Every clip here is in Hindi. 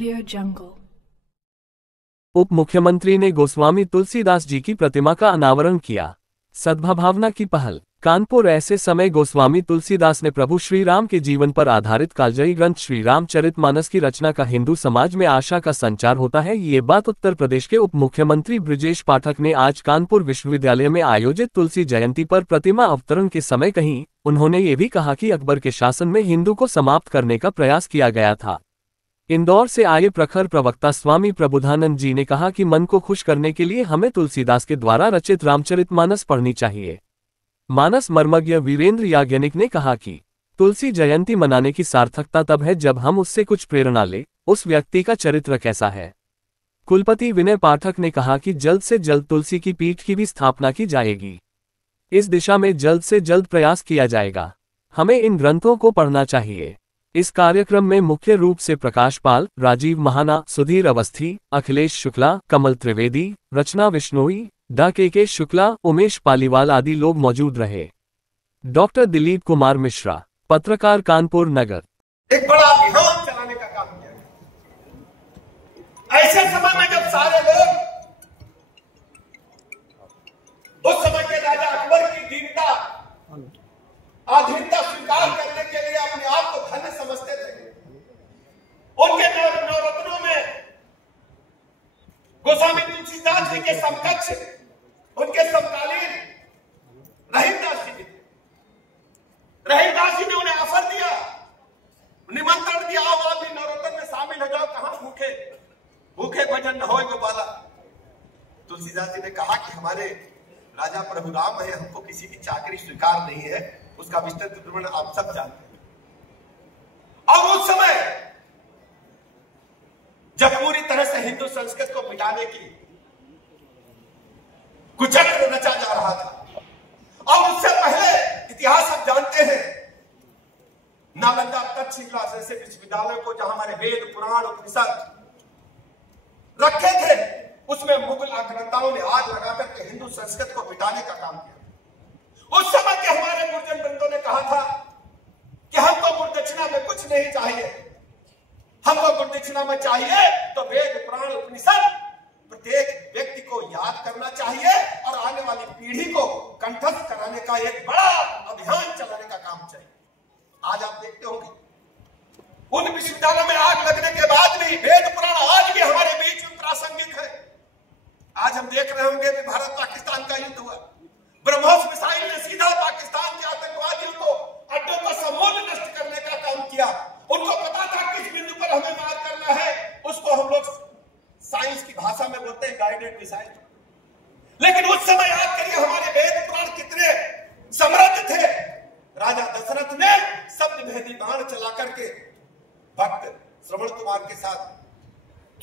Audio Jungle। उप मुख्यमंत्री ने गोस्वामी तुलसीदास जी की प्रतिमा का अनावरण किया। सद्भावना की पहल। कानपुर। ऐसे समय गोस्वामी तुलसीदास ने प्रभु श्री राम के जीवन पर आधारित कालजयी ग्रंथ श्री रामचरितमानस की रचना का हिंदू समाज में आशा का संचार होता है। ये बात उत्तर प्रदेश के उप मुख्यमंत्री ब्रजेश पाठक ने आज कानपुर विश्वविद्यालय में आयोजित तुलसी जयंती पर प्रतिमा अवतरण के समय कही। उन्होंने ये भी कहा कि अकबर के शासन में हिंदू को समाप्त करने का प्रयास किया गया था। इंदौर से आए प्रखर प्रवक्ता स्वामी प्रबोधानंद जी ने कहा कि मन को खुश करने के लिए हमें तुलसीदास के द्वारा रचित रामचरितमानस पढ़नी चाहिए। मानस मर्मज्ञ वीरेंद्र याज्ञनिक ने कहा कि तुलसी जयंती मनाने की सार्थकता तब है जब हम उससे कुछ प्रेरणा ले, उस व्यक्ति का चरित्र कैसा है। कुलपति विनय पाठक ने कहा कि जल्द से जल्द तुलसी की पीठ की भी स्थापना की जाएगी। इस दिशा में जल्द से जल्द प्रयास किया जाएगा। हमें इन ग्रंथों को पढ़ना चाहिए। इस कार्यक्रम में मुख्य रूप से प्रकाश पाल, राजीव महाना, सुधीर अवस्थी, अखिलेश शुक्ला, कमल त्रिवेदी, रचना बिश्नोई, डा के शुक्ला, उमेश पालीवाल आदि लोग मौजूद रहे। डॉक्टर दिलीप कुमार मिश्रा, पत्रकार, कानपुर नगर। एक बड़ा अभियान चलाने का काम किया। ऐसे समय में जब सारे लोग उस समय के राजा अकबर की दीनता, अधीनता स्वीकार करने के लिए अपने आप को धन्य समझते थे, उनके नवरत्नों में गोस्वामी तुलसीदास जी के समकक्ष, उनके समकालीन रहीमदास जी थे। रहीमदास जी ने उन्हें ऑफर दिया, निमंत्रण दिया, आओ आप भी नवरत्न में शामिल हो जाओ। कहां भूखे भूखे भजन न होए गोपाला। तुलसीदास जी ने कहा कि हमारे राजा प्रभु राम है, हमको किसी की चाकरी स्वीकार नहीं है। उसका विस्तृत विवरण आप सब जानते हैं। और उस समय जब पूरी तरह से हिंदू संस्कृति को मिटाने की कुचक्र रचा जा रहा था, और उससे पहले इतिहास आप जानते हैं, नालंदा, तक्षशिला जैसे विश्वविद्यालय को जहां हमारे वेद पुराण उपनिषद रखे थे, उसमें मुगल आक्रांताओं ने आग लगाकर के हिंदू संस्कृति को मिटाने का काम किया। उस समय के हमारे गुरुजन बंधुओं ने कहा था कि हमको गुरुदक्षिणा में कुछ नहीं चाहिए, हमको गुरुदक्षिणा में चाहिए तो वेद पुराण उपनिषद प्रत्येक व्यक्ति को याद करना चाहिए और आने वाली पीढ़ी को कंठस्थ कराने का एक बड़ा अभियान चलाने का काम चाहिए। आज आप देखते होंगे उन विश्वविद्यालयों में आग लगने के बाद भी वेद पुराण आज भी हमारे बीच में प्रासंगिक है। आज हम देख रहे होंगे कि भारत पाकिस्तान का युद्ध हुआ, ब्रह्मोस मिसाइल ने सीधा पाकिस्तान के आतंकवादियों को अड्डों को समूल नष्ट करने का काम किया। उनको पता था किस बिंदु पर हमें मार करना है, उसको हम लोग साइंस की भाषा में बोलते हैं गाइडेड मिसाइल। लेकिन उस समय याद करिए हमारे वेद पुराण कितने समृद्ध थे। राजा दशरथ ने शब्द भेदी बाण चला करके भक्त श्रवण कुमार के साथ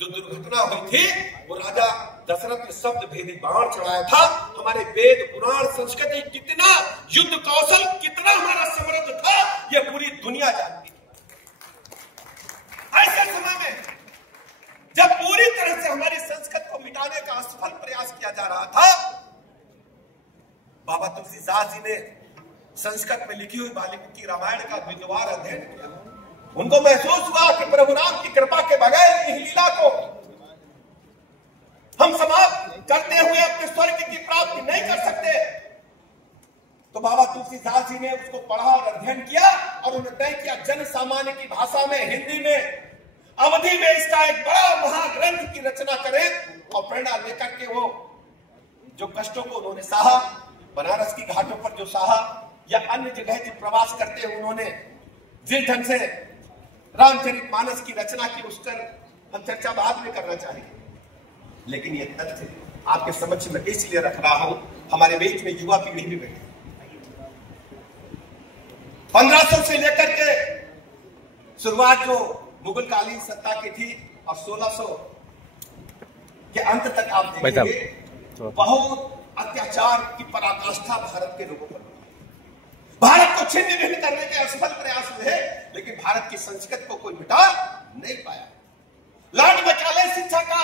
जो दुर्घटना हुई थी, वो राजा दशरथ ने शब्द भेदी बाण चढ़ाया था। हमारे वेद पुराण संस्कृति कितना युद्ध कौशल, कितना हमारा समृद्ध था, ये पूरी दुनिया जानती थी। ऐसे समय में जब पूरी तरह से हमारी संस्कृति को मिटाने का असफल प्रयास किया जा रहा था, बाबा तुलसीदास जी ने संस्कृत में लिखी हुई वाल्मीकि रामायण का विद्वार अध्ययन किया। उनको महसूस हुआ कि प्रभु राम की कृपा के बगैर इस लीला को हम समाप्त करते हुए अपने स्वर्ग की प्राप्ति नहीं कर सकते। तो बाबा तुलसीदास जी ने उसको पढ़ा और अध्ययन किया और उन्होंने तय किया जन सामान्य की भाषा में, हिंदी में, अवधि में इसका एक बड़ा महाग्रंथ की रचना करें। और प्रेरणा लेकर के वो जो कष्टों को उन्होंने सहा, बनारस की घाटों पर जो सहा, या अन्य जगह जो प्रवास करते हुए उन्होंने जिस ढंग से रामचरितमानस की रचना की, उस पर हम चर्चा बाद में करना चाहिए। लेकिन ये तथ्य आपके समक्ष में इसलिए रख रहा हूं, हमारे बीच में युवा पीढ़ी भी बैठी। 1500 से लेकर के शुरुआत जो मुगल कालीन सत्ता की थी और 1600 के अंत तक आप देखेंगे बहुत अत्याचार की पराकाष्ठा भारत के लोगों पर। भारत को छिन्न भिन्न करने के असफल प्रयास हुए, लेकिन भारत की संस्कृति को कोई मिटा नहीं पाया। लॉर्ड मैकाले शिक्षा का